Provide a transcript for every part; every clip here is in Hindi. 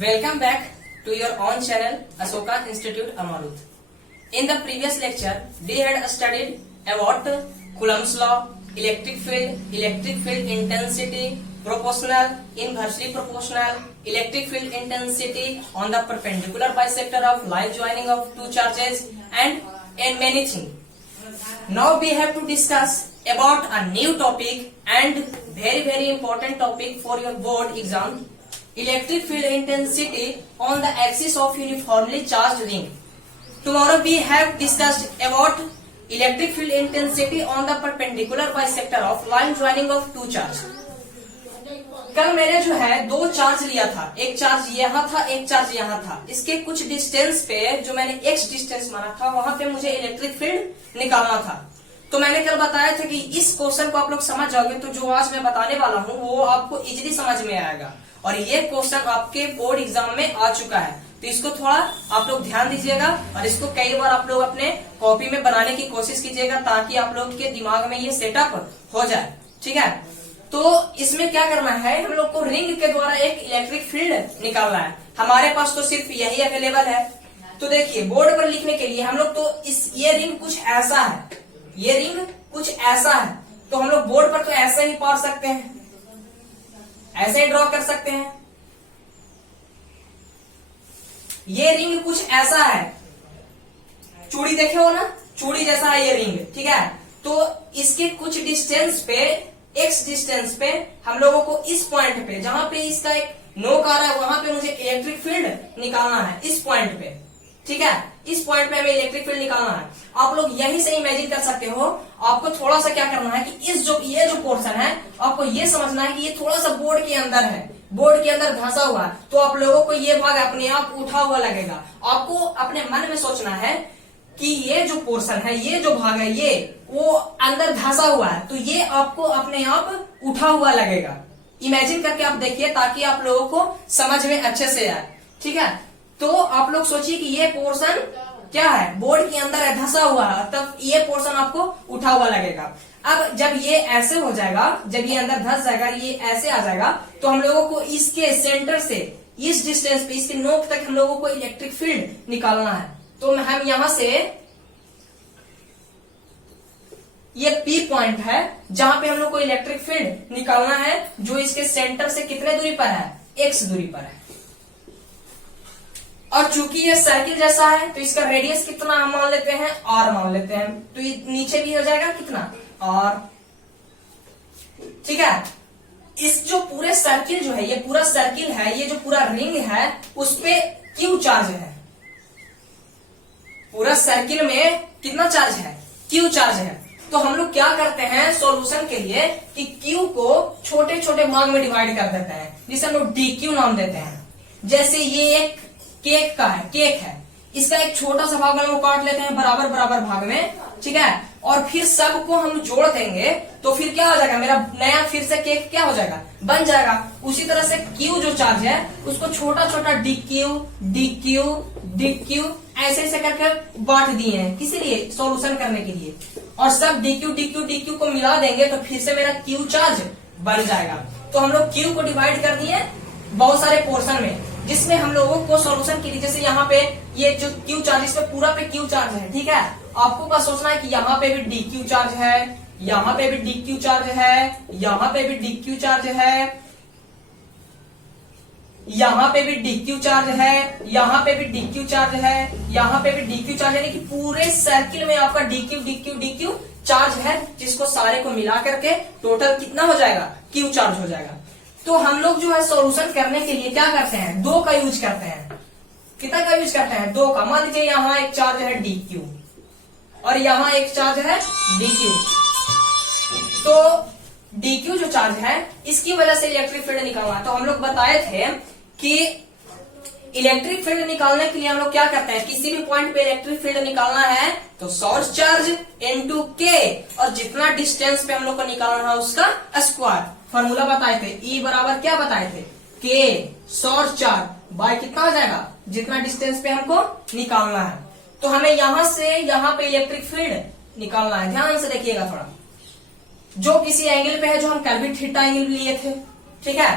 Welcome back to your own channel Asoka Institute Amarut. In the previous lecture, we had studied about Coulomb's law, electric field intensity, proportional, inversely proportional, electric field intensity on the perpendicular bisector of line joining of two charges and many things. Now we have to discuss about a new topic and very important topic for your board exam. Electric field intensity on the axis of uniformly charged ring. Tomorrow we have discussed about electric field intensity on the perpendicular bisector of line joining of two charge. कल मैंने जो है दो चार्ज लिया था, एक चार्ज यहाँ था, एक चार्ज यहाँ था. इसके कुछ डिस्टेंस पे जो मैंने x डिस्टेंस माना था वहां पे मुझे इलेक्ट्रिक फील्ड निकालना था. तो मैंने कल बताया था कि इस क्वेश्चन को आप लोग समझ जाओगे तो जो आज मैं बताने वाला हूँ वो आपको इजीली समझ में आएगा. और ये क्वेश्चन आपके बोर्ड एग्जाम में आ चुका है, तो इसको थोड़ा आप लोग ध्यान दीजिएगा और इसको कई बार आप लोग अपने कॉपी में बनाने की कोशिश कीजिएगा ताकि आप लोग के दिमाग में ये सेटअप हो जाए. ठीक है, तो इसमें क्या करना है, हम लोग को रिंग के द्वारा एक इलेक्ट्रिक फील्ड निकालना है. हमारे पास तो सिर्फ यही अवेलेबल है. तो देखिए बोर्ड पर लिखने के लिए हम लोग तो ये रिंग कुछ ऐसा है, ये रिंग कुछ ऐसा है, तो हम लोग बोर्ड पर तो ऐसे ही पढ़ सकते हैं, ऐसे ही ड्रॉ कर सकते हैं. ये रिंग कुछ ऐसा है, चूड़ी देखे हो ना, चूड़ी जैसा है ये रिंग. ठीक है, तो इसके कुछ डिस्टेंस पे, x डिस्टेंस पे हम लोगों को इस पॉइंट पे जहां पे इसका एक नोक आ रहा है वहां पे मुझे इलेक्ट्रिक फील्ड निकालना है. इस पॉइंट पे, ठीक है, इस पॉइंट पे हमें इलेक्ट्रिक फील्ड निकालना है. आप लोग यहीं से इमेजिन कर सकते हो. आपको थोड़ा सा क्या करना है कि ये जो पोर्शन है आपको ये समझना है कि ये थोड़ा सा बोर्ड के अंदर है, बोर्ड के अंदर धंसा हुआ है. तो आप लोगों को ये भाग अपने आप उठा हुआ लगेगा. आपको अपने मन में सोचना है कि ये जो पोर्शन है, ये जो भाग है, ये वो अंदर धंसा हुआ है, तो ये आपको अपने आप उठा हुआ लगेगा. इमेजिन करके आप देखिए ताकि आप लोगों को समझ में अच्छे से आए. ठीक है, तो आप लोग सोचिए कि ये पोर्शन क्या है, बोर्ड के अंदर है, धंसा हुआ है, तब ये पोर्शन आपको उठा हुआ लगेगा. अब जब ये ऐसे हो जाएगा, जब ये अंदर धंस जाएगा, ये ऐसे आ जाएगा, तो हम लोगों को इसके सेंटर से इस डिस्टेंस पे, इसके नोक तक हम लोगों को इलेक्ट्रिक फील्ड निकालना है. तो हम यहां से ये P पॉइंट है जहां पे हम लोग को इलेक्ट्रिक फील्ड निकालना है, जो इसके सेंटर से कितने दूरी पर है, x दूरी पर है. और चूंकि ये सर्किल जैसा है तो इसका रेडियस कितना हम मान लेते हैं, r मान लेते हैं. तो ये नीचे भी हो जाएगा कितना, r. ठीक है, इस जो पूरे सर्किल जो है, ये पूरा सर्किल है, ये जो पूरा रिंग है उस पे Q चार्ज है. पूरा सर्किल में कितना चार्ज है, Q चार्ज है. तो हम लोग क्या करते हैं सॉल्यूशन के लिए कि Q को छोटे छोटे भाग में डिवाइड कर देते हैं, जिसे हम लोग DQ नाम देते हैं. जैसे ये एक केक का है, केक है, इसका एक छोटा सा भाग हम लोग काट लेते हैं बराबर भाग में. ठीक है, और फिर सबको हम जोड़ देंगे तो फिर क्या हो जाएगा, मेरा नया फिर से केक क्या हो जाएगा, बन जाएगा. उसी तरह से Q जो चार्ज है उसको छोटा छोटा DQ ऐसे करके बांट दिए हैं, किसी लिए, सॉल्यूशन करने के लिए. और सब DQ को मिला देंगे तो फिर से मेरा Q चार्ज बन जाएगा. तो हम लोग Q को डिवाइड कर दिए बहुत सारे पोर्शन में, जिसमें हम लोगों को सॉल्यूशन के लिए, जैसे यहाँ पे ये जो Q चार्ज, इस पे पूरा पे Q चार्ज है. ठीक है, आपको बस सोचना है कि यहाँ पे भी DQ चार्ज है, यहाँ पे भी DQ चार्ज है, यहाँ पे भी DQ चार्ज है, यहाँ पे भी DQ चार्ज है, यहाँ पे भी DQ चार्ज है, यहाँ पे भी DQ चार्ज है. यानी कि पूरे सर्किल में आपका DQ चार्ज है, जिसको सारे को मिला करके टोटल कितना हो जाएगा, Q चार्ज हो जाएगा. तो हम लोग जो है सॉल्यूशन करने के लिए क्या करते हैं, 2 का यूज करते हैं. कितना का यूज करते हैं, 2 का. मान लीजिए यहाँ एक चार्ज है DQ और यहाँ एक चार्ज है DQ. तो DQ जो चार्ज है इसकी वजह से इलेक्ट्रिक फील्ड निकालना है. तो हम लोग बताए थे कि इलेक्ट्रिक फील्ड निकालने के लिए हम लोग क्या करते हैं, किसी भी पॉइंट पे इलेक्ट्रिक फील्ड निकालना है तो सोर्स चार्ज इनटू K, और जितना डिस्टेंस पे हम लोग को निकालना है उसका स्क्वायर. फॉर्मूला बताए थे, E बराबर क्या बताए थे, K सोर्स चार्ज बाय कितना हो जाएगा, जितना डिस्टेंस पे हमको निकालना है. तो हमें यहां से यहां पे इलेक्ट्रिक फील्ड निकालना है. ध्यान से देखिएगा थोड़ा, जो किसी एंगल पे है, जो हम कल भी थीटा एंगल लिए थे. ठीक है,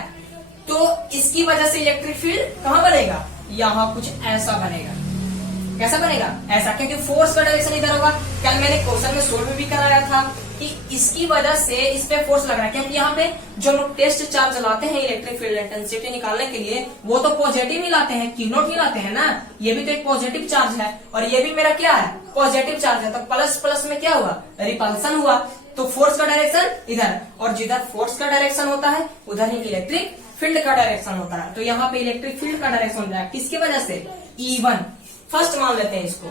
तो इसकी वजह से इलेक्ट्रिक फील्ड कहां बनेगा, यहां कुछ ऐसा बनेगा। कैसा बनेगा, ऐसा, क्योंकि फोर्स का डायरेक्शन इधर होगा। कल मैंने क्वेश्चन में सोल्व भी कराया था कि इसकी वजह से इस पे फोर्स लग रहा है, क्योंकि यहाँ पे जो लोग टेस्ट चार्ज लाते हैं इलेक्ट्रिक फील्ड इंटेंसिटी निकालने के लिए, वो तो पॉजिटिव ही लाते हैं, Q0 ही लाते हैं ना। ये भी तो एक पॉजिटिव चार्ज है और ये भी मेरा क्या है, पॉजिटिव चार्ज है। तो प्लस प्लस में क्या हुआ, रिपल्सन हुआ। तो फोर्स का डायरेक्शन इधर, और जिधर फोर्स का डायरेक्शन होता है उधर ही इलेक्ट्रिक फील्ड का डायरेक्शन होता है। तो यहाँ पे इलेक्ट्रिक फील्ड का डायरेक्शन होता है किसकी वजह से, E1 फर्स्ट मान लेते हैं इसको,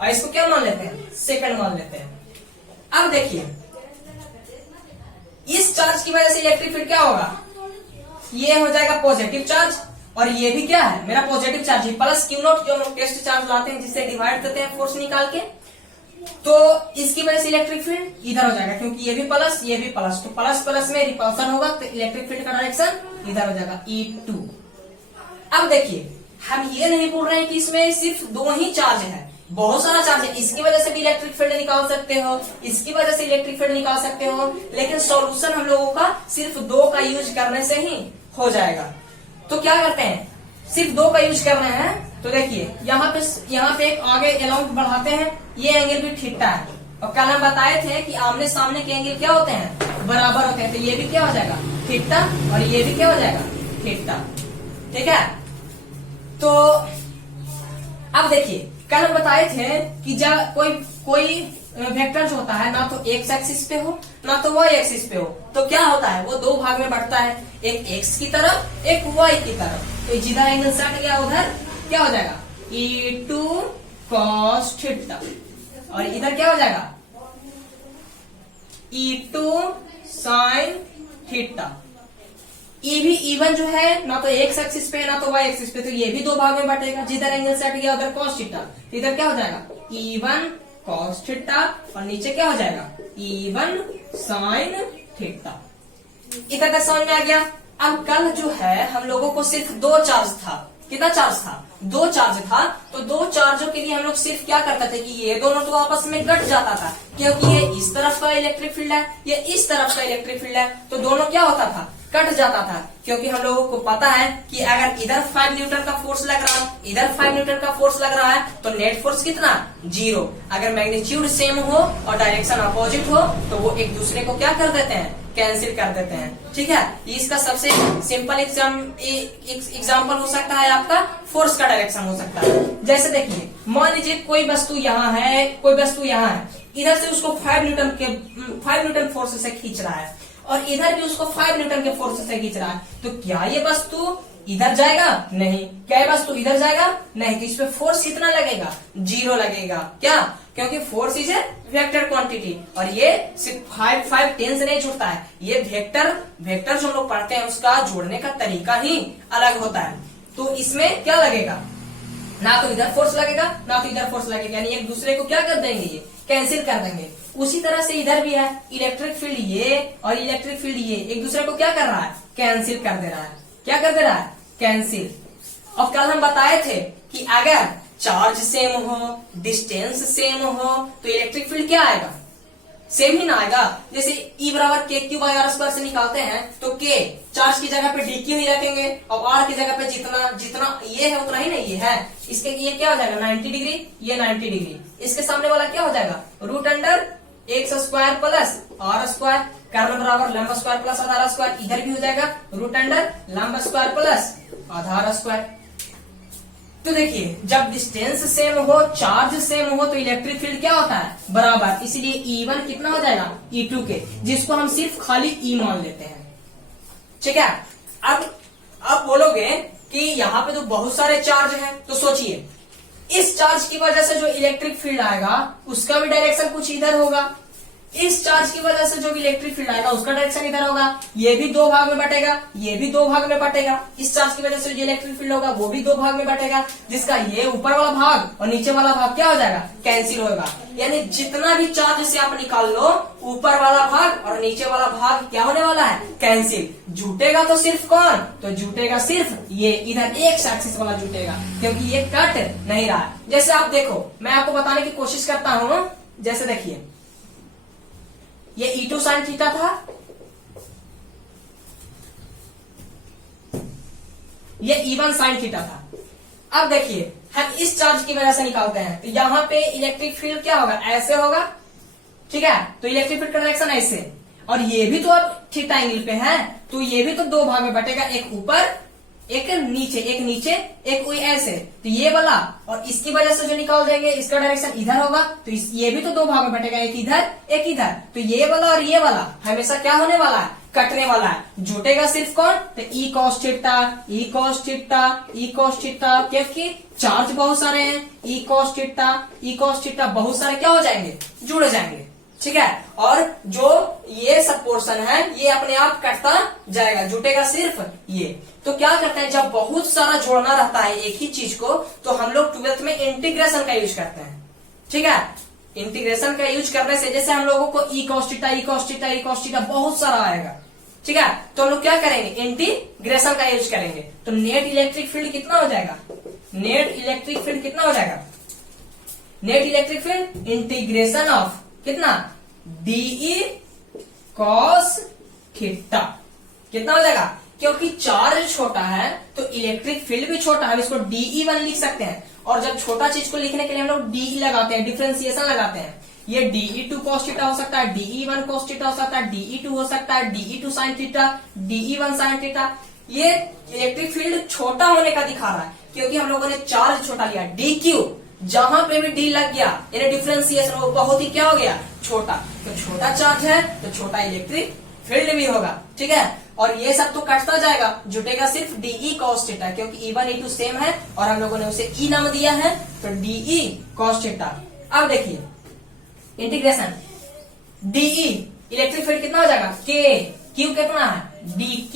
और इसको क्या मान लेते हैं, सेकंड मान लेते हैं। अब देखिए इस चार्ज की वजह से इलेक्ट्रिक फील्ड क्या होगा, ये हो जाएगा पॉजिटिव चार्ज, और ये भी क्या है मेरा पॉजिटिव चार्ज है, प्लस Q0 जो हम लोग टेस्ट चार्ज लाते हैं जिससे डिवाइड करते हैं फोर्स निकाल के। तो इसकी वजह से इलेक्ट्रिक फील्ड इधर हो जाएगा, क्योंकि ये भी प्लस ये भी प्लस, तो प्लस प्लस में रिपल्सन होगा, तो इलेक्ट्रिक फील्ड का डायरेक्शन इधर हो जाएगा, E2। अब देखिए हम ये नहीं बोल रहे हैं कि इसमें सिर्फ दो ही चार्ज है, बहुत सारा चार्ज है। इसकी वजह से भी इलेक्ट्रिक फील्ड निकाल सकते हो, इसकी वजह से इलेक्ट्रिक फील्ड निकाल सकते हो, लेकिन सॉल्यूशन हम लोगों का सिर्फ दो का यूज करने से ही हो जाएगा। तो क्या करते हैं, सिर्फ दो का यूज कर रहे हैं। तो देखिए यहाँ पे एक आगे अलाउंट बढ़ाते हैं, ये एंगल भी थीटा है, और कल हम बताए थे कि आमने सामने के एंगल क्या होते हैं, बराबर होते हैं। तो ये भी क्या हो जाएगा थीटा, और ये भी क्या हो जाएगा थीटा, ठीक है। तो अब देखिए कल हम बताए थे कि जब कोई वेक्टर जो होता है ना तो एक्स एक्सिस पे हो ना तो वाई एक्सिस पे हो, तो क्या होता है वो दो भाग में बढ़ता है, एक एक्स की तरफ एक वाई की तरफ। तो जिधर एंगल सट गया उधर क्या हो जाएगा, E2 cos थीटा, और इधर क्या हो जाएगा E2 sin थीटा। E1 जो है ना तो एक्स एक्सिस पे ना तो वाई एक्सिस पे, तो ये भी दो भाग में बटेगा, जिधर एंगल सेट गया उधर cos थीटा। इधर क्या हो जाएगा E1 cos थीटा, और नीचे क्या हो जाएगा E1 sin थीटा। इधर तक समझ में आ गया। अब कल जो है हम लोगों को सिर्फ दो चार्ज था, कितना चार्ज था, दो चार्ज था। तो दो चार्जों के लिए हम लोग सिर्फ क्या करते थे कि ये दोनों तो आपस में कट जाता था, क्योंकि ये इस तरफ का इलेक्ट्रिक फील्ड है, ये इस तरफ का इलेक्ट्रिक फील्ड है, तो दोनों क्या होता था, कट जाता था। क्योंकि हम लोगों को पता है कि अगर इधर 5 न्यूटन का फोर्स लग रहा है, इधर 5 न्यूटन का फोर्स लग रहा है, तो नेट फोर्स कितना, 0। अगर मैग्नीट्यूड सेम हो और डायरेक्शन अपोजिट हो तो वो एक दूसरे को क्या कर देते हैं, कैंसिल कर देते हैं, ठीक है। इसका सबसे सिंपल एग्जाम्पल हो सकता है आपका फोर्स का डायरेक्शन हो सकता है। जैसे देखिए मान लीजिए कोई वस्तु यहाँ है, कोई वस्तु यहाँ है, इधर से उसको 5 न्यूटन फोर्स से खींच रहा है, और इधर भी उसको 5 न्यूटन के फोर्स से खींच रहा है। तो क्या ये वस्तु इधर जाएगा, नहीं। क्या ये वस्तु इधर जाएगा, नहीं। तो इस पे फोर्स कितना लगेगा, 0 लगेगा। क्या, क्योंकि force is a vector quantity, और ये सिर्फ 5 10 से नहीं जुड़ता है, ये वेक्टर जो हम लोग पढ़ते हैं उसका जोड़ने का तरीका ही अलग होता है। तो इसमें क्या लगेगा, ना तो इधर फोर्स लगेगा ना तो इधर फोर्स लगेगा, यानी एक दूसरे को क्या कर देंगे, ये कैंसिल कर देंगे। उसी तरह से इधर भी है, इलेक्ट्रिक फील्ड ये और इलेक्ट्रिक फील्ड ये एक दूसरे को क्या कर रहा है, कैंसिल कर दे रहा है। क्या कर दे रहा है, कैंसिल। और कल हम बताए थे कि अगर चार्ज सेम हो, डिस्टेंस सेम हो, तो इलेक्ट्रिक फील्ड क्या आएगा, सेम ही ना आएगा। जैसे E बराबर KQ/R² से निकालते हैं, तो K चार्ज की जगह पे DQ ही रखेंगे, और R की जगह पे जितना ये है उतना ही नहीं ये है। इसके ये क्या हो जाएगा 90 डिग्री, ये 90 डिग्री। इसके सामने वाला क्या हो जाएगा, √x² प्लस R², कर्ल बराबर लंब स्क्वायर प्लस आधार स्क्वायर। इधर भी हो जाएगा √, लंब स्क्वायर प्लस आधार स्क्वायर। तो देखिए जब डिस्टेंस सेम हो, चार्ज सेम हो, तो इलेक्ट्रिक फील्ड क्या होता है, बराबर। इसलिए E1 कितना हो जाएगा, E2 के, जिसको हम सिर्फ खाली E मान लेते हैं, ठीक है। अब बोलोगे कि यहाँ पे तो बहुत सारे चार्ज हैं, तो सोचिए इस चार्ज की वजह से जो इलेक्ट्रिक फील्ड आएगा उसका भी डायरेक्शन कुछ इधर होगा, इस चार्ज की वजह से जो भी इलेक्ट्रिक फील्ड आएगा उसका डायरेक्शन इधर होगा, ये भी दो भाग में बटेगा, ये भी दो भाग में बटेगा। इस चार्ज की वजह से जो इलेक्ट्रिक फील्ड होगा वो भी दो भाग में बटेगा, जिसका ये ऊपर वाला भाग और नीचे वाला भाग क्या हो जाएगा, कैंसिल होगा। यानी जितना भी चार्ज से आप निकाल लो, ऊपर वाला भाग और नीचे वाला भाग क्या होने वाला है, कैंसिल। जुटेगा तो सिर्फ कौन, तो जुटेगा सिर्फ ये इधर एक्स एक्सिस वाला जुटेगा, क्योंकि ये कट नहीं रहा। जैसे आप देखो, मैं आपको बताने की कोशिश करता हूं। जैसे देखिए ये E2 sin थीटा था, ये E1 साइन थीटा था। अब देखिए हम इस चार्ज की वजह से निकालते हैं, तो यहाँ पे इलेक्ट्रिक फील्ड क्या होगा, ऐसे होगा, ठीक है। तो इलेक्ट्रिक फील्ड का डायरेक्शन ऐसे, और ये भी तो अब थीटा एंगल पे है, तो ये भी तो दो भाग में बटेगा, एक ऊपर एक नीचे, एक नीचे एक ऐसे, तो ये वाला और इसकी वजह से जो निकाल देंगे इसका डायरेक्शन इधर होगा, तो ये भी तो दो भाग में बटेगा, एक इधर एक इधर, तो ये वाला और ये वाला हमेशा क्या होने वाला है, कटने वाला है। जुटेगा सिर्फ कौन, तो E cos theta, E cos theta, E cos theta, क्योंकि चार्ज बहुत सारे हैं, ई कॉस थीटा बहुत सारे क्या हो जाएंगे, जुड़ जाएंगे, ठीक है। और जो ये सब पोर्शन है ये अपने आप कटता जाएगा, जुटेगा सिर्फ ये। तो क्या करते हैं, जब बहुत सारा जोड़ना रहता है एक ही चीज को, तो हम लोग 12th में इंटीग्रेशन का यूज करते हैं, ठीक है। इंटीग्रेशन का यूज करने से जैसे हम लोगों को ई कॉस थीटा बहुत सारा आएगा, ठीक है, तो हम लोग क्या करेंगे, इंटीग्रेशन का यूज करेंगे। तो नेट इलेक्ट्रिक फील्ड कितना हो जाएगा, नेट इलेक्ट्रिक फील्ड कितना हो जाएगा, net electric field integration of कितना, डीई कॉस थीटा कितना हो जाएगा, क्योंकि चार्ज छोटा है तो इलेक्ट्रिक फील्ड भी छोटा है, हम इसको DE1 लिख सकते हैं। और जब छोटा चीज को लिखने के लिए हम लोग DE लगाते हैं, डिफरेंशिएशन लगाते हैं, ये DE2 cos थीटा हो सकता है, DE1 cos थीटा हो सकता है, DE2 हो सकता है, DE2 sin theta, DE1 sin theta. ये इलेक्ट्रिक फील्ड छोटा होने का दिखा रहा है, क्योंकि हम लोगों ने चार्ज छोटा लिया, DQ जहां पे भी D लग गया यानी डिफरेंशिएशन वो बहुत ही क्या हो गया, छोटा। तो छोटा चार्ज है तो छोटा इलेक्ट्रिक फील्ड भी होगा, ठीक है। और ये सब तो कटता जाएगा, जुटेगा सिर्फ DE cos थीटा, क्योंकि E1 E2 सेम है और हम लोगों ने उसे E नाम दिया है, तो DE cos थीटा। अब देखिए इंटीग्रेशन DE इलेक्ट्रिक फील्ड कितना हो जाएगा, K Q कितना है, DQ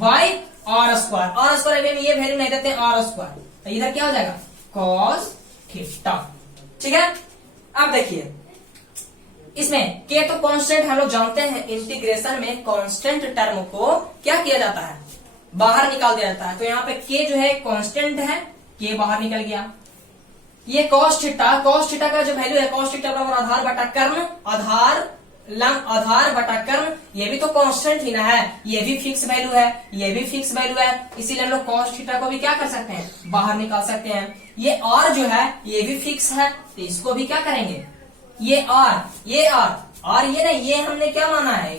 बाई R स्क्वायर, में ये वैल्यू नहीं देते R स्क्वायर, तो इधर क्या हो जाएगा, cos थीटा, ठीक है। अब देखिए इसमें के तो कांस्टेंट हम लोग जानते हैं, इंटीग्रेशन में कांस्टेंट टर्म को क्या किया जाता है, बाहर निकाल दिया जाता है। तो यहाँ पे के जो है कांस्टेंट है, के बाहर निकल गया। ये cos थीटा का जो वैल्यू है, cos थीटा बराबर आधार बटा कर्ण, आधार बटा कर्ण, ये भी तो कांस्टेंट ही ना है, ये भी फिक्स वैल्यू है, ये भी फिक्स वैल्यू है, इसीलिए हम लोग cos थीटा को भी क्या कर सकते हैं, बाहर निकाल सकते हैं। ये r जो है ये भी फिक्स है, तो इसको भी क्या करेंगे, ये r ये नहीं, ये हमने क्या माना है,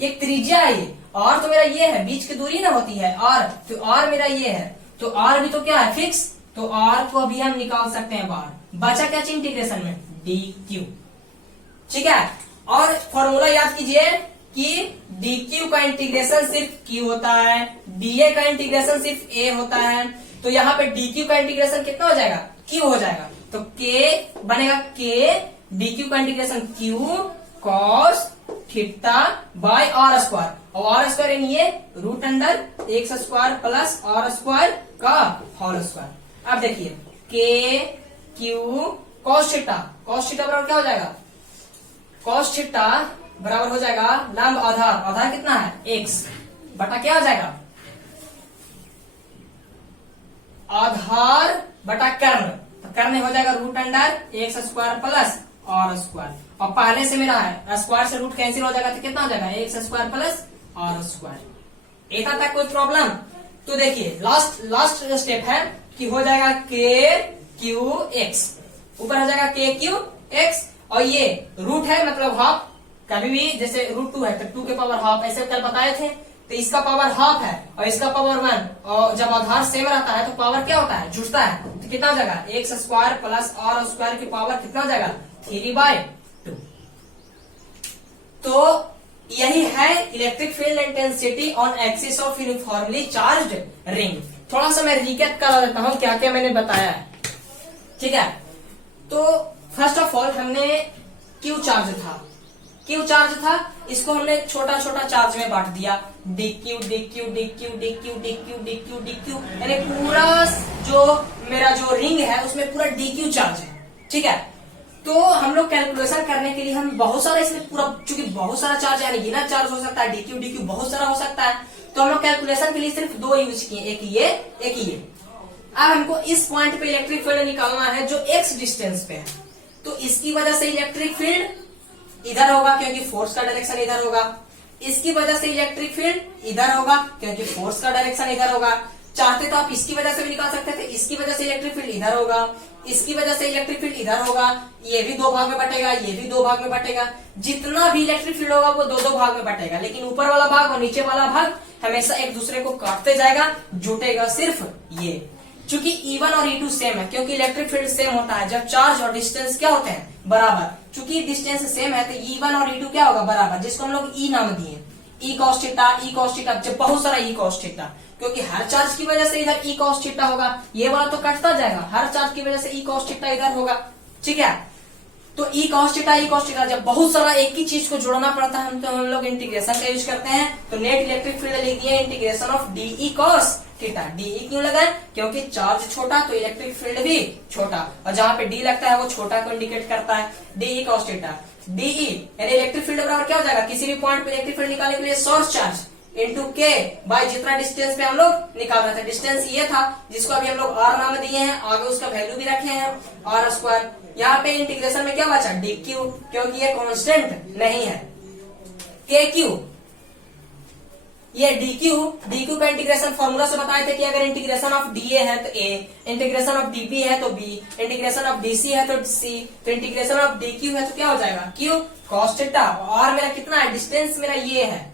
ये त्रिज्या है, ये r तो मेरा ये है, बीच की दूरी ना होती है r, तो r मेरा ये है, तो r भी तो क्या है, फिक्स, तो r को अभी हम निकाल सकते हैं बाहर। बचा क्या इंटीग्रेशन में, dq, ठीक है। और फॉर्मूला याद कीजिए कि dq का इंटीग्रेशन सिर्फ q होता है, dA का इंटीग्रेशन सिर्फ a होता है। तो यहाँ पे dq का इंटीग्रेशन कितना हो जाएगा, q हो जाएगा, तो k बनेगा k dq का integration q cos theta by r square, और r स्क्वायर यानी ये root under x square plus r square का होल स्क्वायर। अब देखिए k q cos थीटा बराबर क्या हो जाएगा, cos थीटा बराबर हो जाएगा लंब आधार कितना है, x बटा क्या हो जाएगा, आधार बटा कर्ण, तो कर्ण हो जाएगा root under X square plus R square, और पहले से मेरा है स्क्वायर से रूट कैंसिल हो जाएगा, तो कितना हो जाएगा, X square plus R square. इतना तक कोई प्रॉब्लम। तो देखिए लास्ट स्टेप है कि हो जाएगा के क्यू एक्स, ऊपर हो जाएगा के क्यू एक्स, और ये रूट है मतलब हाफ, कभी भी जैसे रूट 2 है तो 2 के पावर हाफ, ऐसे कल बताए थे, तो इसका पावर हाफ है और इसका पावर 1, और जब आधार सेम रहता है तो पावर क्या होता है, जुड़ता है, तो कितना हो जाएगा, X square plus R square की पावर कितना हो जाएगा, 3/2। तो यही है electric field intensity on axis of uniformly charged ring. थोड़ा सा मैं रिकैप करा देता हूँ क्या क्या मैंने बताया है, ठीक है। तो फर्स्ट ऑफ ऑल हमने क्यू चार्ज था, इसको हमने छोटा छोटा चार्ज में बांट दिया, dq यानी पूरा जो मेरा जो रिंग है उसमें पूरा dq चार्ज है, ठीक है। तो हम लोग कैलकुलेशन करने के लिए हम बहुत सारा इसमें पूरा, चूंकि बहुत सारा चार्ज यानी गिना चार्ज हो सकता है, dq बहुत सारा हो सकता है, तो हम लोग कैलकुलेशन के लिए सिर्फ 2 यूज किए, एक ये। अब हमको इस पॉइंट पे इलेक्ट्रिक फील्ड निकालना है जो x डिस्टेंस पे है, तो इसकी वजह से इलेक्ट्रिक फील्ड इधर होगा क्योंकि फोर्स का डायरेक्शन इधर होगा, इसकी वजह से इलेक्ट्रिक फील्ड इधर होगा क्योंकि फोर्स का डायरेक्शन इधर होगा। चाहते तो आप इसकी वजह से भी निकाल सकते थे, इसकी वजह से इलेक्ट्रिक फील्ड इधर होगा, इसकी वजह से इलेक्ट्रिक फील्ड इधर होगा, ये भी दो भाग में बटेगा, ये भी दो भाग में बटेगा। जितना भी इलेक्ट्रिक फील्ड होगा वो दो दो भाग में बटेगा, लेकिन ऊपर वाला भाग और नीचे वाला भाग हमेशा एक दूसरे को काटते जाएगा, जुटेगा सिर्फ ये। चूंकि E1 और E2 सेम है, क्योंकि इलेक्ट्रिक फील्ड सेम होता है जब चार्ज और डिस्टेंस क्या होते हैं, बराबर। चूंकि डिस्टेंस सेम है तो E1 और E2 क्या होगा, बराबर, जिसको हम लोग E नाम दिए, E cos थीटा, जब बहुत सारा E cos थीटा, क्योंकि हर चार्ज की वजह से इधर E cos थीटा होगा, ये वाला तो कटता जाएगा, हर चार्ज की वजह से E cos थीटा इधर होगा, ठीक है। तो E cos थीटा, जब बहुत सारा एक ही चीज को जोड़ना पड़ता है हम लोग इंटीग्रेशन का यूज करते हैं। तो नेट इलेक्ट्रिक फील्ड लिख दिए integration of DE cos theta. DE क्यों लगा, क्योंकि चार्ज छोटा तो इलेक्ट्रिक फील्ड भी छोटा, और जहां पे D लगता है वो छोटा को इंडिकेट करता है। DE cos थीटा, DE यानी इलेक्ट्रिक फील्ड बराबर क्या हो जाएगा, किसी भी पॉइंट पे इलेक्ट्रिक फील्ड निकालने के लिए सोर्स चार्ज इंटू के बाय जितना डिस्टेंस पे हम लोग निकाल रहे थे। डिस्टेंस ये था जिसको अभी हम लोग R नाम दिए हैं, आगे उसका वैल्यू भी रखे हैं R स्क्वायर। यहाँ पे इंटीग्रेशन में क्या बचा, DQ, क्योंकि ये कांस्टेंट नहीं है। KQ, ये DQ का इंटीग्रेशन फॉर्मूला से बताए थे कि अगर इंटीग्रेशन ऑफ DA है तो A, इंटीग्रेशन ऑफ DB है तो B, इंटीग्रेशन ऑफ DC है तो C, तो इंटीग्रेशन ऑफ DQ है तो क्या हो जाएगा, Q cos थीटा। और मेरा कितना है, डिस्टेंस मेरा ये है,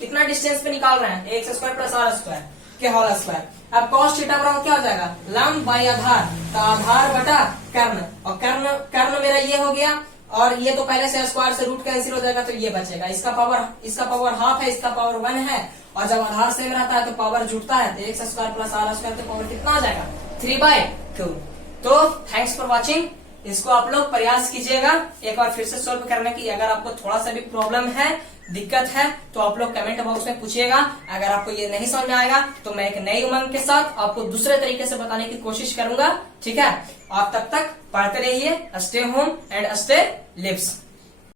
कितना डिस्टेंस पे निकाल रहे हैं, x square plus R square के होल स्क्वायर। अब cos थीटा बराबर क्या हो जाएगा, लंब बाय आधार, तो आधार बटा कर्ण, और कर्ण मेरा ये हो गया, और ये तो पहले से स्क्वायर से रूट कैंसिल हो जाएगा तो ये बचेगा। इसका पावर हाफ है, इसका पावर 1 है, और जब आधार सेम रहता है तो पावर जुटता है, तो x square plus R square तो पावर कितना आ जाएगा, 3/2। तो थैंक्स फॉर वॉचिंग। इसको आप लोग प्रयास कीजिएगा एक बार फिर से सोल्व करने की। अगर आपको थोड़ा सा भी प्रॉब्लम है, दिक्कत है, तो आप लोग कमेंट बॉक्स में पूछिएगा। अगर आपको ये नहीं समझ में आएगा तो मैं एक नई उमंग के साथ आपको दूसरे तरीके से बताने की कोशिश करूंगा, ठीक है। आप तब तक पढ़ते रहिए, stay home and stay lives.